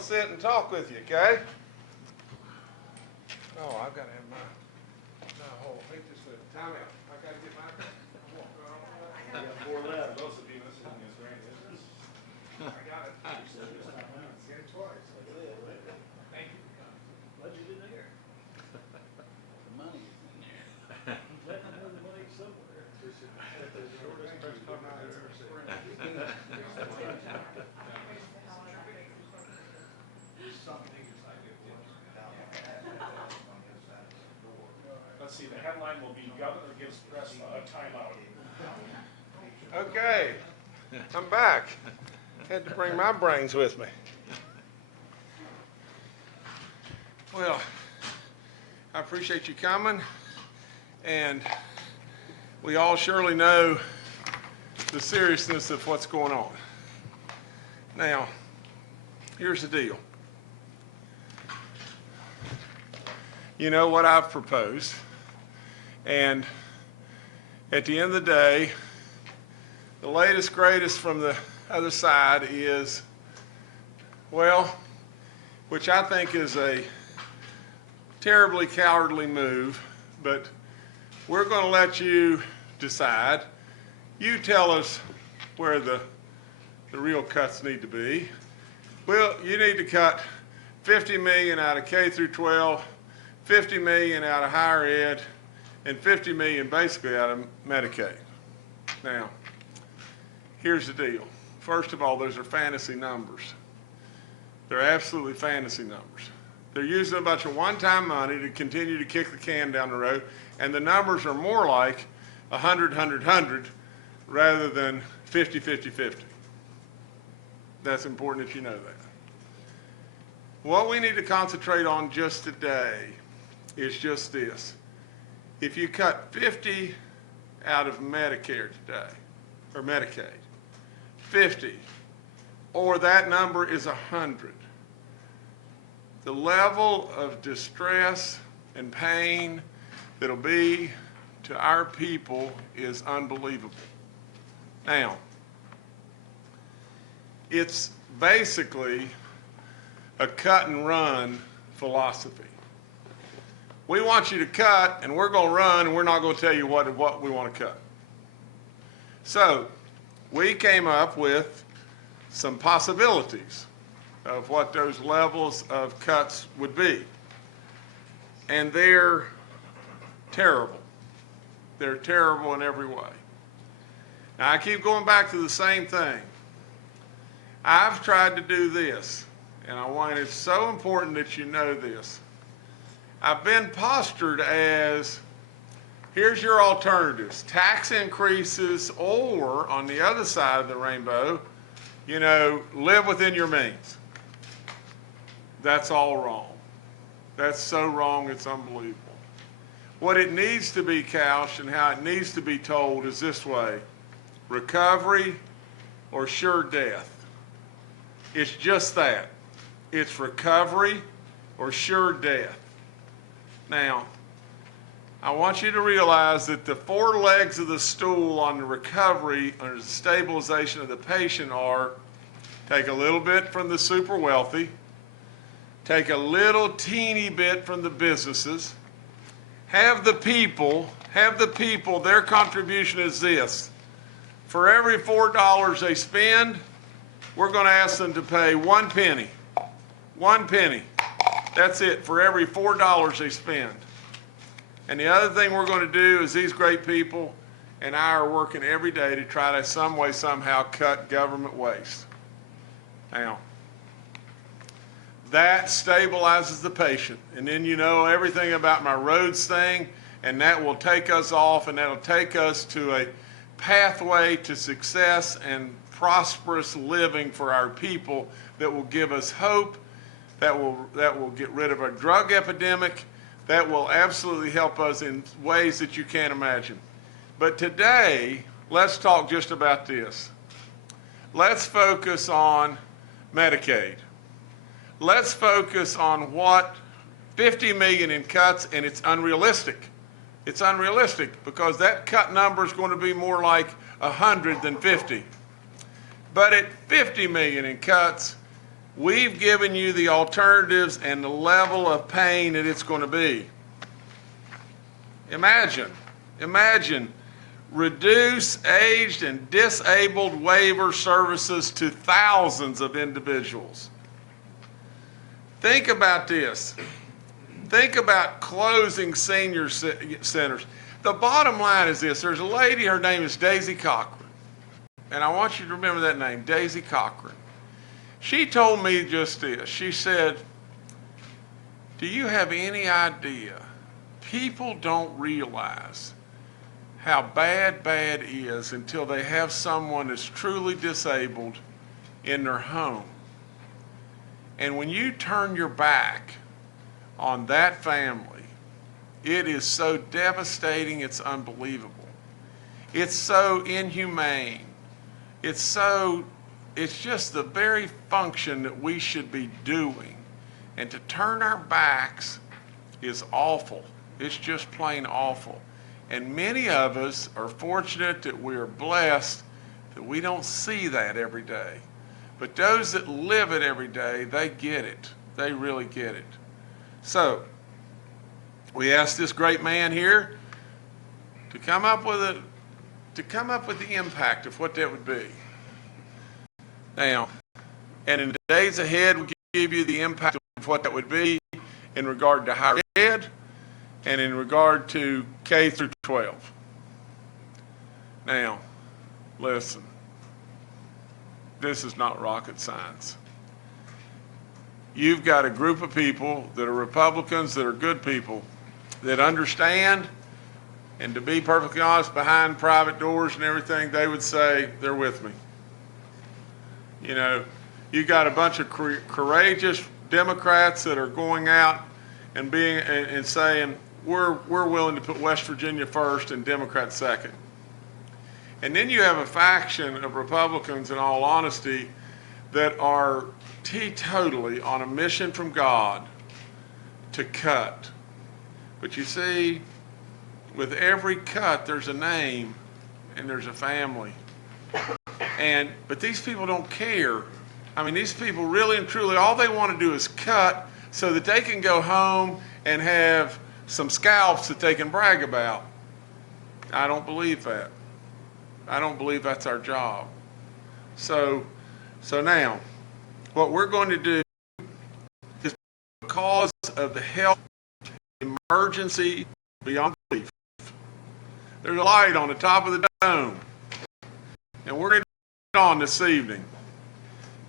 to sit and talk with you, okay? Oh, I've got to have mine. No, hold on. Take this time out. I got to get mine. I got 4 left. Both of you, this is in this range, isn't it? I got it. Get it twice. Thank you. What'd you do there? The money is in there. Let them know the money's somewhere. Let's see, the headline will be Governor gives press a timeout. Okay, I'm back. Had to bring my brains with me. Well, I appreciate you coming, and we all surely know the seriousness of what's going on. Now, here's the deal. You know what I've proposed, and at the end of the day, the latest, greatest from the other side is, well, which I think is a terribly cowardly move, but we're going to let you decide. You tell us where the real cuts need to be. Well, you need to cut $50 million out of K through 12, $50 million out of higher ed, and $50 million basically out of Medicaid. Now, here's the deal. First of all, those are fantasy numbers. They're absolutely fantasy numbers. They're using a bunch of one-time money to continue to kick the can down the road, and the numbers are more like 100, 100, 100 rather than 50, 50, 50. That's important that you know that. What we need to concentrate on just today is just this. If you cut 50 out of Medicare today, or Medicaid, 50, or that number is 100, the level of distress and pain that'll be to our people is unbelievable. Now, it's basically a cut and run philosophy. We want you to cut, and we're going to run, and we're not going to tell you what we want to cut. So we came up with some possibilities of what those levels of cuts would be. And they're terrible. They're terrible in every way. Now, I keep going back to the same thing. I've tried to do this, and it's so important that you know this. I've been postured as, here's your alternatives, tax increases, or on the other side of the rainbow, live within your means. That's all wrong. That's so wrong, it's unbelievable. What it needs to be couched and how it needs to be told is this way: recovery or sure death. It's just that. It's recovery or sure death. Now, I want you to realize that the 4 legs of the stool on the recovery or the stabilization of the patient are: take a little bit from the super wealthy, take a little teeny bit from the businesses, have the people, their contribution is this: for every $4 they spend, we're going to ask them to pay 1 penny. 1 penny. That's it, for every $4 they spend. And the other thing we're going to do is these great people and I are working every day to try to some way, somehow cut government waste. Now, that stabilizes the patient. And then you know everything about my roads thing, and that will take us off, and that'll take us to a pathway to success and prosperous living for our people that will give us hope, that will get rid of our drug epidemic, that will absolutely help us in ways that you can't imagine. But today, let's talk just about this. Let's focus on Medicaid. Let's focus on what $50 million in cuts, and it's unrealistic. It's unrealistic because that cut number is going to be more like 100 than 50. But at $50 million in cuts, We've given you the alternatives and the level of pain that it's going to be. Imagine, reduce aged and disabled waiver services to thousands of individuals. Think about this. Think about closing senior centers. The bottom line is this. There's a lady, her name is Daisy Cochran. And I want you to remember that name, Daisy Cochran. She told me just this. She said, do you have any idea? People don't realize how bad is until they have someone that's truly disabled in their home. And when you turn your back on that family, it is so devastating, it's unbelievable. It's so inhumane. It's just the very function that we should be doing. And to turn our backs is awful. It's just plain awful. And many of us are fortunate that we are blessed that we don't see that every day. But those that live it every day, they get it. They really get it. So, we asked this great man here to come up with the impact of what that would be. Now, and in the days ahead, we'll give you the impact of what that would be in regard to higher ed and in regard to K through 12. Now, listen, this is not rocket science. You've got a group of people that are Republicans, that are good people, that understand, and to be perfectly honest, behind private doors and everything, they would say they're with me. You know, you got a bunch of courageous Democrats that are going out and saying we're willing to put West Virginia first and Democrats second. And then you have a faction of Republicans, in all honesty, that are teetotally on a mission from God to cut. But you see, with every cut, there's a name and there's a family. But these people don't care. I mean, these people really and truly, all they want to do is cut so that they can go home and have some scalps that they can brag about. I don't believe that. I don't believe that's our job. So now, what we're going to do is, because of the health emergency beyond belief, there's a light on the top of the dome, and we're going to turn it on this evening.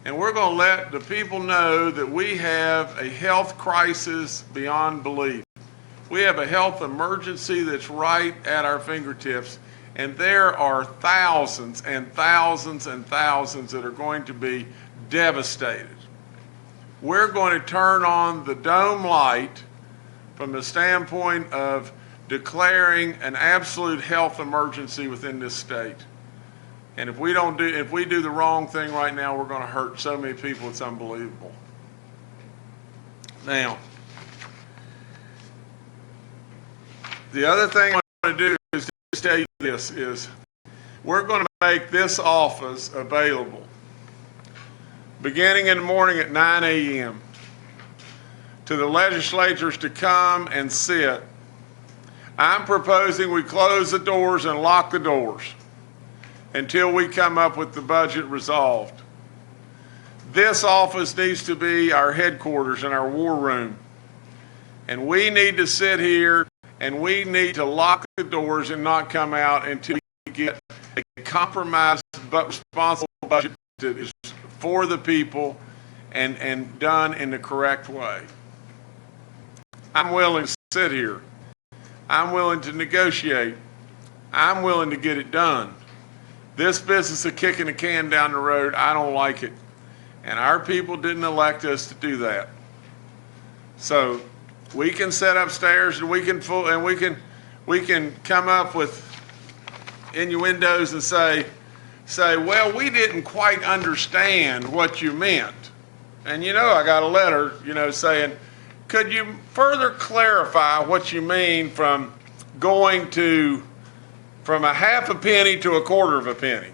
And we're going to let the people know that we have a health crisis beyond belief. We have a health emergency that's right at our fingertips, and there are thousands and thousands and thousands that are going to be devastated. We're going to turn on the dome light from the standpoint of declaring an absolute health emergency within this state. And if we do the wrong thing right now, we're going to hurt so many people, it's unbelievable. Now, the other thing I want to do is just tell you this, is we're going to make this office available beginning in the morning at 9 a.m. to the legislators to come and sit. I'm proposing we close the doors and lock the doors until we come up with the budget resolved. This office needs to be our headquarters and our war room. And we need to sit here and we need to lock the doors and not come out until we get a compromised but responsible budget that is for the people and done in the correct way. I'm willing to sit here. I'm willing to negotiate. I'm willing to get it done. This business of kicking the can down the road, I don't like it. And our people didn't elect us to do that. So we can sit upstairs and we can come up with innuendos and say, well, we didn't quite understand what you meant. And I got a letter, saying, could you further clarify what you mean from going from a half a penny to a quarter of a penny?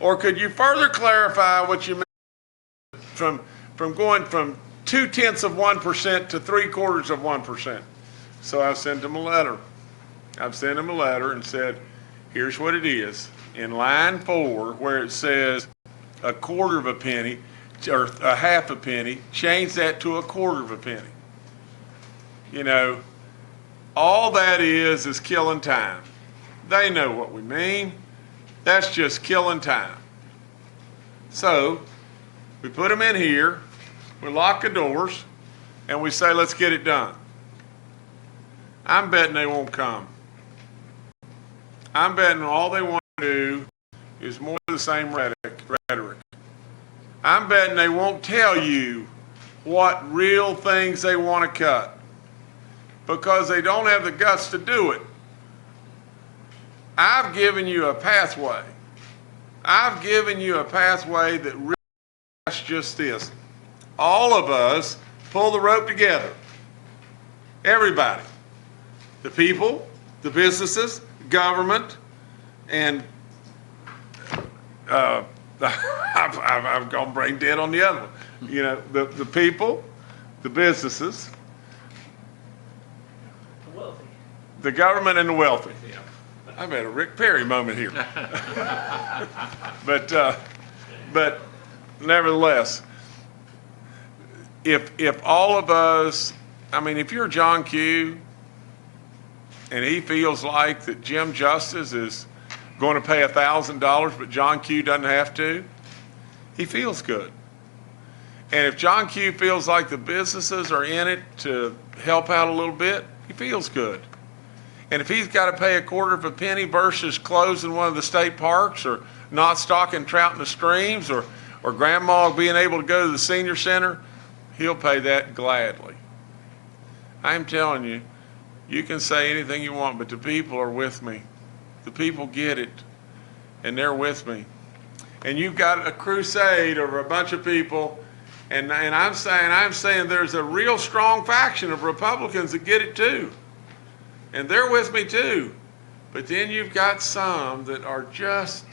Or could you further clarify what you mean from from going from 0.2% to 0.75%. So I sent them a letter. I've sent them a letter and said, here's what it is. In line 4, where it says 1/4 penny or 1/2 penny, change that to 1/4 penny. You know, all that is killing time. They know what we mean. That's just killing time. So we put them in here, we lock the doors, and we say, let's get it done. I'm betting they won't come. I'm betting all they want to do is more of the same rhetoric. I'm betting they won't tell you what real things they want to cut because they don't have the guts to do it. I've given you a pathway. I've given you a pathway that really is just this. All of us pull the rope together. Everybody. The people, the businesses, government, and I've gone brain dead on the other one. You know, the people, the businesses, The wealthy. the government, and the wealthy. I've had a Rick Perry moment here. But nevertheless, if all of us, I mean, if you're John Q. and he feels like that Jim Justice is going to pay $1,000, but John Q. doesn't have to, he feels good. And if John Q. feels like the businesses are in it to help out a little bit, he feels good. And if he's got to pay 1/4 penny versus closing one of the state parks or not stocking trout in the streams or grandma being able to go to the senior center, he'll pay that gladly. I'm telling you, you can say anything you want, but the people are with me. The people get it, and they're with me. And you've got a crusade of a bunch of people, and I'm saying there's a real strong faction of Republicans that get it too. And they're with me too. But then you've got some that are just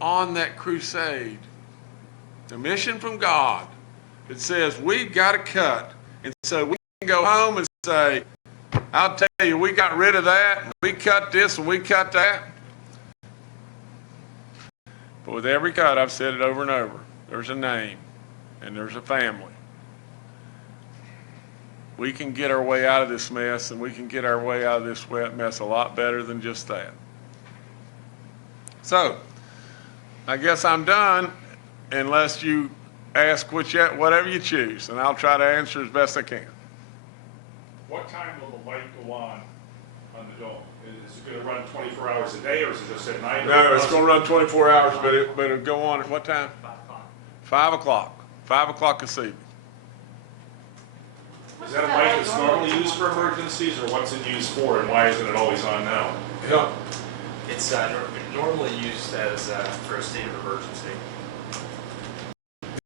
on that crusade. The mission from God that says we've got to cut. And so we can go home and say, I'll tell you, we got rid of that, we cut this and we cut that. But with every cut, I've said it over and over, there's a name and there's a family. We can get our way out of this mess, and we can get our way out of this wet mess a lot better than just that. So, I guess I'm done unless you ask whatever you choose, and I'll try to answer as best I can. What time will the light go on the dome? Is it gonna run 24 hours a day, or is it just at night? No, it's going to run 24 hours, but it'll go on at what time? 5 o'clock. 5 o'clock this evening. Is that a light that's normally used for emergencies, or what's it used for, and why isn't it always on now? Yeah. It's normally used as for a state of emergency.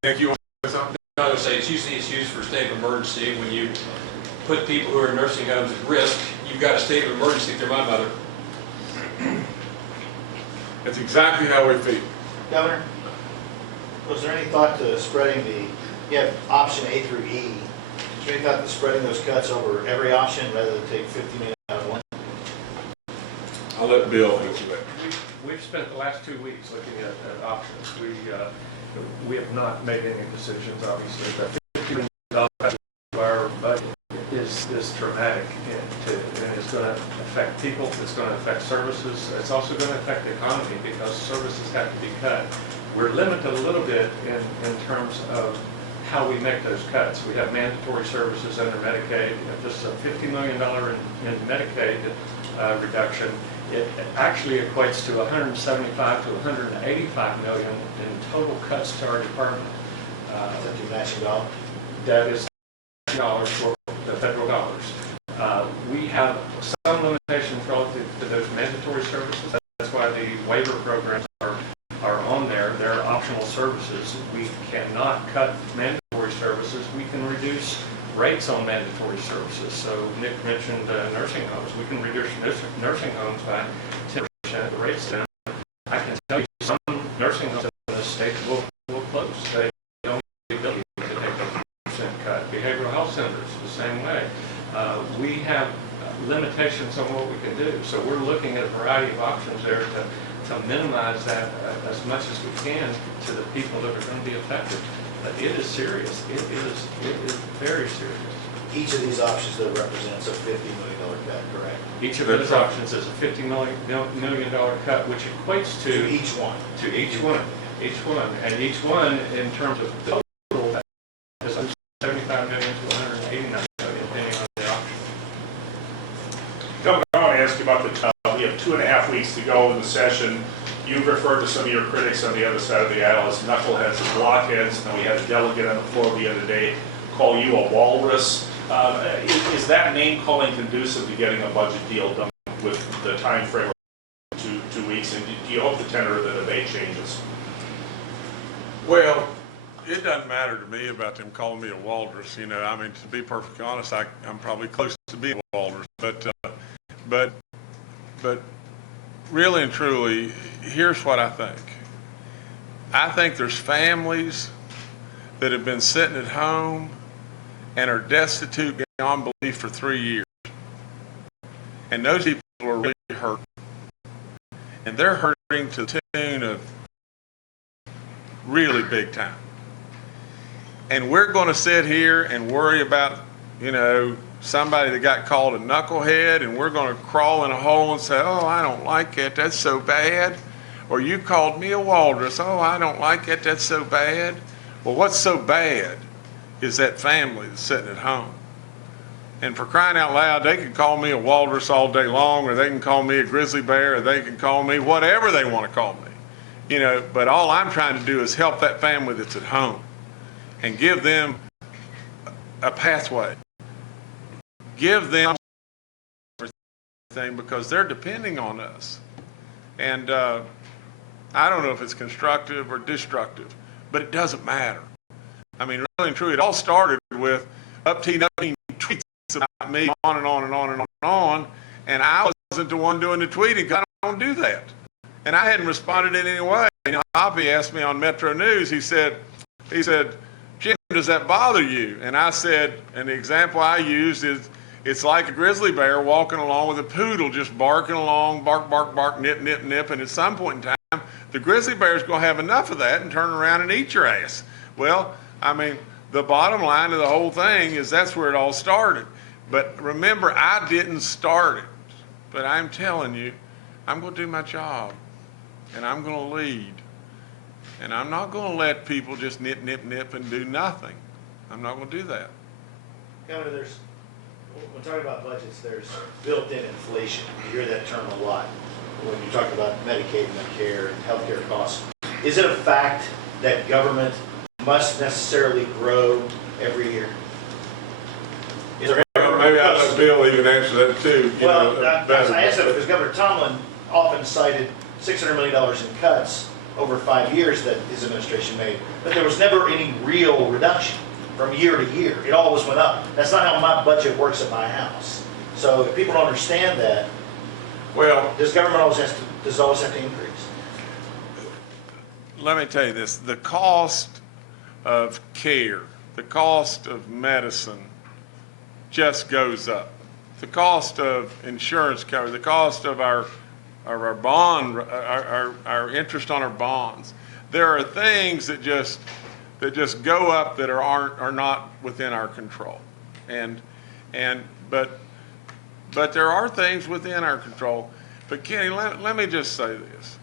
Nick, you want to say something? I would say it's used for state of emergency. When you put people who are in nursing homes at risk, you've got a state of emergency if they're my mother. That's exactly how we feel. Governor, was there any thought to spreading you have option A through E. Is there any thought to spreading those cuts over every option rather than take 50 million out of one? I'll let Bill answer that. We've spent the last 2 weeks looking at options. We have not made any decisions, obviously, but $50 million of our budget is dramatic, and it's going to affect people, it's going to affect services, it's also going to affect the economy because services have to be cut. We're limited a little bit in terms of how we make those cuts. We have mandatory services under Medicaid. Just a $50 million in Medicaid reduction, it actually equates to 175 to 185 million in total cuts to our department. Is that your matching dollar? That is dollars for the federal dollars. We have some limitations relative to those mandatory services. That's why the waiver programs are on there. They're optional services. We cannot cut mandatory services. We can reduce rates on mandatory services. So Nick mentioned nursing homes. We can reduce nursing homes by 10% the rates. Then I can tell you some nursing homes in this state will close. They don't have the ability to we have limitations on what we can do. So we're looking at a variety of options there to minimize that as much as we can to the people that are going to be affected. But it is serious. It is very serious. Each of these options that represents a $50 million cut, correct? Each of those options is a $50 million cut, which equates To to each one. each one, and each one in terms of total is 75 million to 189 million, depending on the option. Governor, I want to ask you about we have 2.5 weeks to go in the session. You've referred to some of your critics on the other side of the aisle as knuckleheads and blockheads, and we had a delegate on the floor the other day call you a walrus. Is that name calling conducive to getting a budget deal done with the time frame of 2 weeks, and do you hope the tenor of the debate changes? Well, it doesn't matter to me about them calling me a walrus. You know, I mean, to be perfectly honest, I'm probably close to being a walrus. But really and truly, here's what I think. I think there's families that have been sitting at home and are destitute beyond belief for 3 years. And those people are really hurt. And they're hurting to the tune of really big time. And we're going to sit here and worry about, you know, somebody that got called a knucklehead, and we're going to crawl in a hole and say, oh, I don't like it, that's so bad. Or you called me a walrus, oh, I don't like it, that's so bad. Well, what's so bad is that family that's sitting at home. And for crying out loud, they can call me a walrus all day long, or they can call me a grizzly bear, or they can call me whatever they want to call me. You know, but all I'm trying to do is help that family that's at home and give them a pathway. Give them everything, because they're depending on us. And I don't know if it's constructive or destructive, but it doesn't matter. I mean, really and truly, it all started with upteen tweets about me on and on and on and on and on, and I wasn't the one doing the tweeting because I don't do that. And I hadn't responded in any way. You know, Hoppy asked me on Metro News, he said, Jim, does that bother you? And I said, and the example I used is, it's like a grizzly bear walking along with a poodle just barking along, bark, bark, bark, nip, nip, nip, and at some point in time, the grizzly bear's going to have enough of that and turn around and eat your ass. Well, I mean, the bottom line of the whole thing is that's where it all started. But remember, I didn't start it. But I'm telling you, I'm going to do my job, and I'm going to lead. And I'm not going to let people just nip, nip, nip and do nothing. I'm not going to do that. Governor, when talking about budgets, there's built-in inflation. You hear that term a lot when you talk about Medicaid, Medicare, and healthcare costs. Is it a fact that government must necessarily grow every year? Is there Maybe I'll let Bill even answer that too. Well, I asked that because Governor Tomlin often cited $600 million in cuts over 5 years that his administration made, but there was never any real reduction from year to year. It always went up. That's not how my budget works at my house. So if people don't understand that, Well, does government always have to increase? let me tell you this, the cost of care, the cost of medicine just goes up. The cost of insurance cover, the cost of our bond, our interest on our bonds. There are things that just go up that are not within our control. But there are things within our control. But Kenny, let me just say this.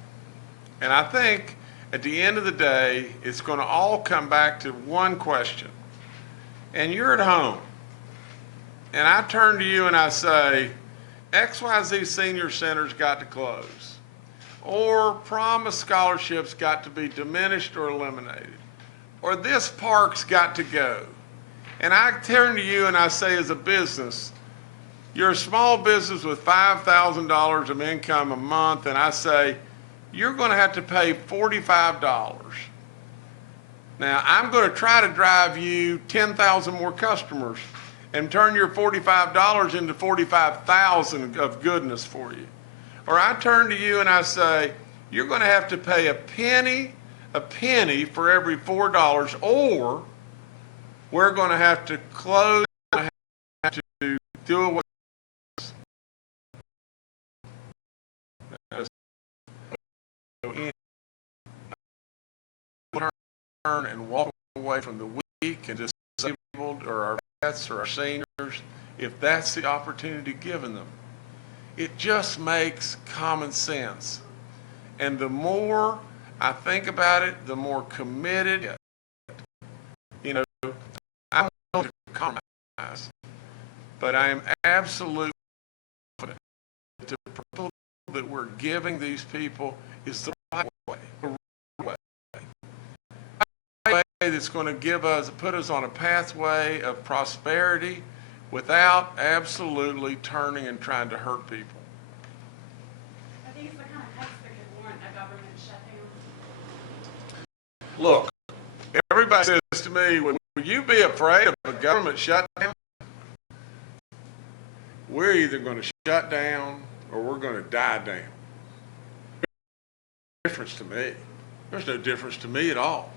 And I think at the end of the day, it's going to all come back to one question. And you're at home. And I turn to you and I say, XYZ Senior Center's got to close. Or Promise scholarships got to be diminished or eliminated. Or this park's got to go. And I turn to you and I say, as a business, you're a small business with $5,000 of income a month, and I say, you're going to have to pay $45. Now, I'm going to try to drive you 10,000 more customers and turn your $45 into $45,000 of goodness for you. Or I turn to you and I say, you're going to have to pay a penny for every $4, or we're going to have to close, have to do away and walk away from the weak and disabled or our vets or our seniors if that's the opportunity given them. It just makes common sense. And the more I think about it, the more committed, I'm willing to compromise. But I am absolutely confident that the proposal that we're giving these people is the right way, the right way. A way that's going to put us on a pathway of prosperity without absolutely turning and trying to hurt people. Are these the kind of cuts that could warrant a government shutdown? Look, everybody says to me, would you be afraid of a government shutdown? We're either going to shut down or we're going to die down. There's no difference to me. There's no difference to me at all.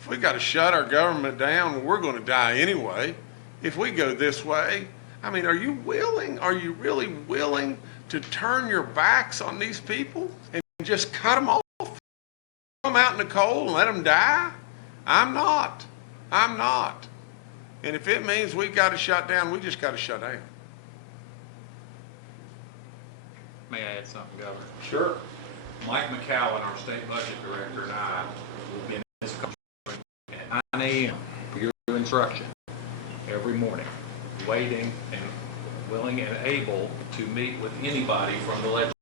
If we got to shut our government down, well, we're going to die anyway. If we go this way, I mean, are you really willing to turn your backs on these people and just cut them off? Throw them out in the cold and let them die? I'm not. And if it means we got to shut down, we just got to shut down. May I add something, Governor? Sure. Mike McCowan, our state budget director, and I will be in this country at 9 a.m. for your instruction every morning, waiting and willing and able to meet with anybody from the legislature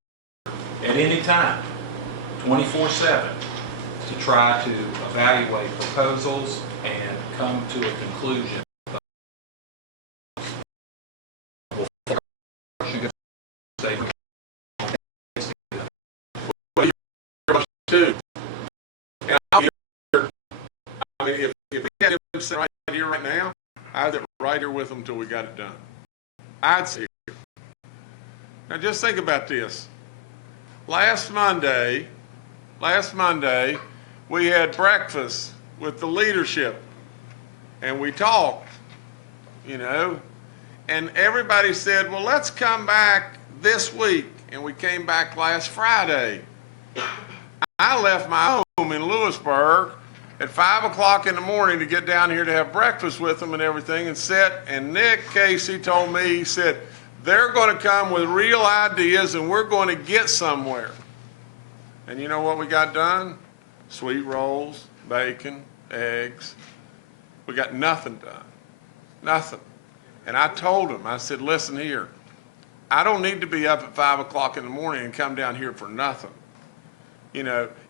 at any time, 24/7, to try to evaluate proposals and come to a conclusion. Too. And I mean, if we had him sit right here right now, I'd sit right here with him until we got it done. I'd sit here. Now just think about this. Last Monday, we had breakfast with the leadership, and we talked, and everybody said, well, let's come back this week, and we came back last Friday. I left my home in Lewisburg at 5 o'clock in the morning to get down here to have breakfast with them and everything and sit. And Nick Casey told me, he said, they're going to come with real ideas and we're going to get somewhere. And you know what we got done? Sweet rolls, bacon, eggs. We got nothing done. Nothing. And I told him, I said, listen here, I don't need to be up at 5 o'clock in the morning and come down here for nothing.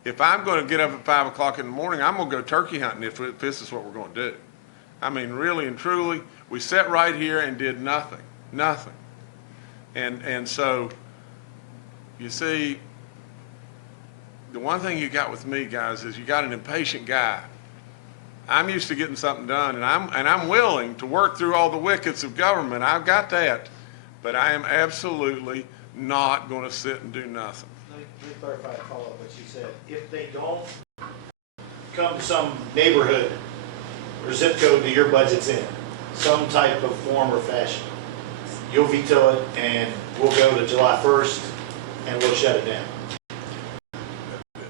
If I'm going to get up at 5 o'clock in the morning, I'm going to go turkey hunting if this is what we're going to do. I mean, really and truly, we sat right here and did nothing. And so, you see, the one thing you got with me, guys, is you got an impatient guy. I'm used to getting something done, and I'm willing to work through all the wickets of government. I've got that. But I am absolutely not going to sit and do nothing. Let me clarify and follow up what you said. If they don't come to some neighborhood or zip code that your budget's in, some type of form or fashion, you'll veto it and we'll go to July 1st and we'll shut it down.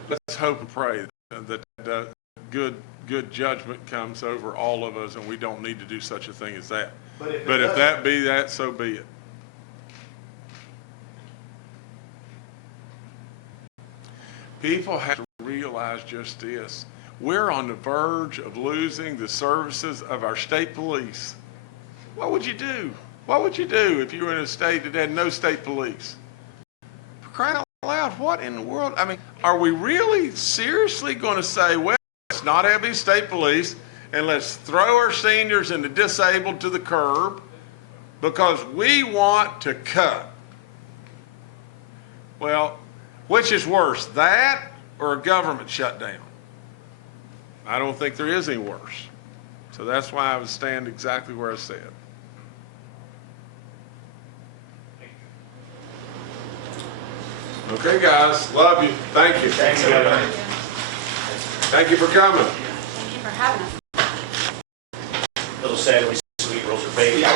Let's hope and pray that good judgment comes over all of us and we don't need to do such a thing as that. But if that be that, so be it. People have to realize just this. We're on the verge of losing the services of our state police. What would you do? What would you do if you were in a state that had no state police? For crying out loud, what in the world? I mean, are we really seriously going to say, well, let's not have these state police and let's throw our seniors and the disabled to the curb because we want to cut? Well, which is worse, that or a government shutdown? I don't think there is any worse. So that's why I would stand exactly where I said. Okay, guys, love you. Thank you. Thanks, everybody. Thank you for coming. Thank you for having us. A little sad we sweet rolls are baked.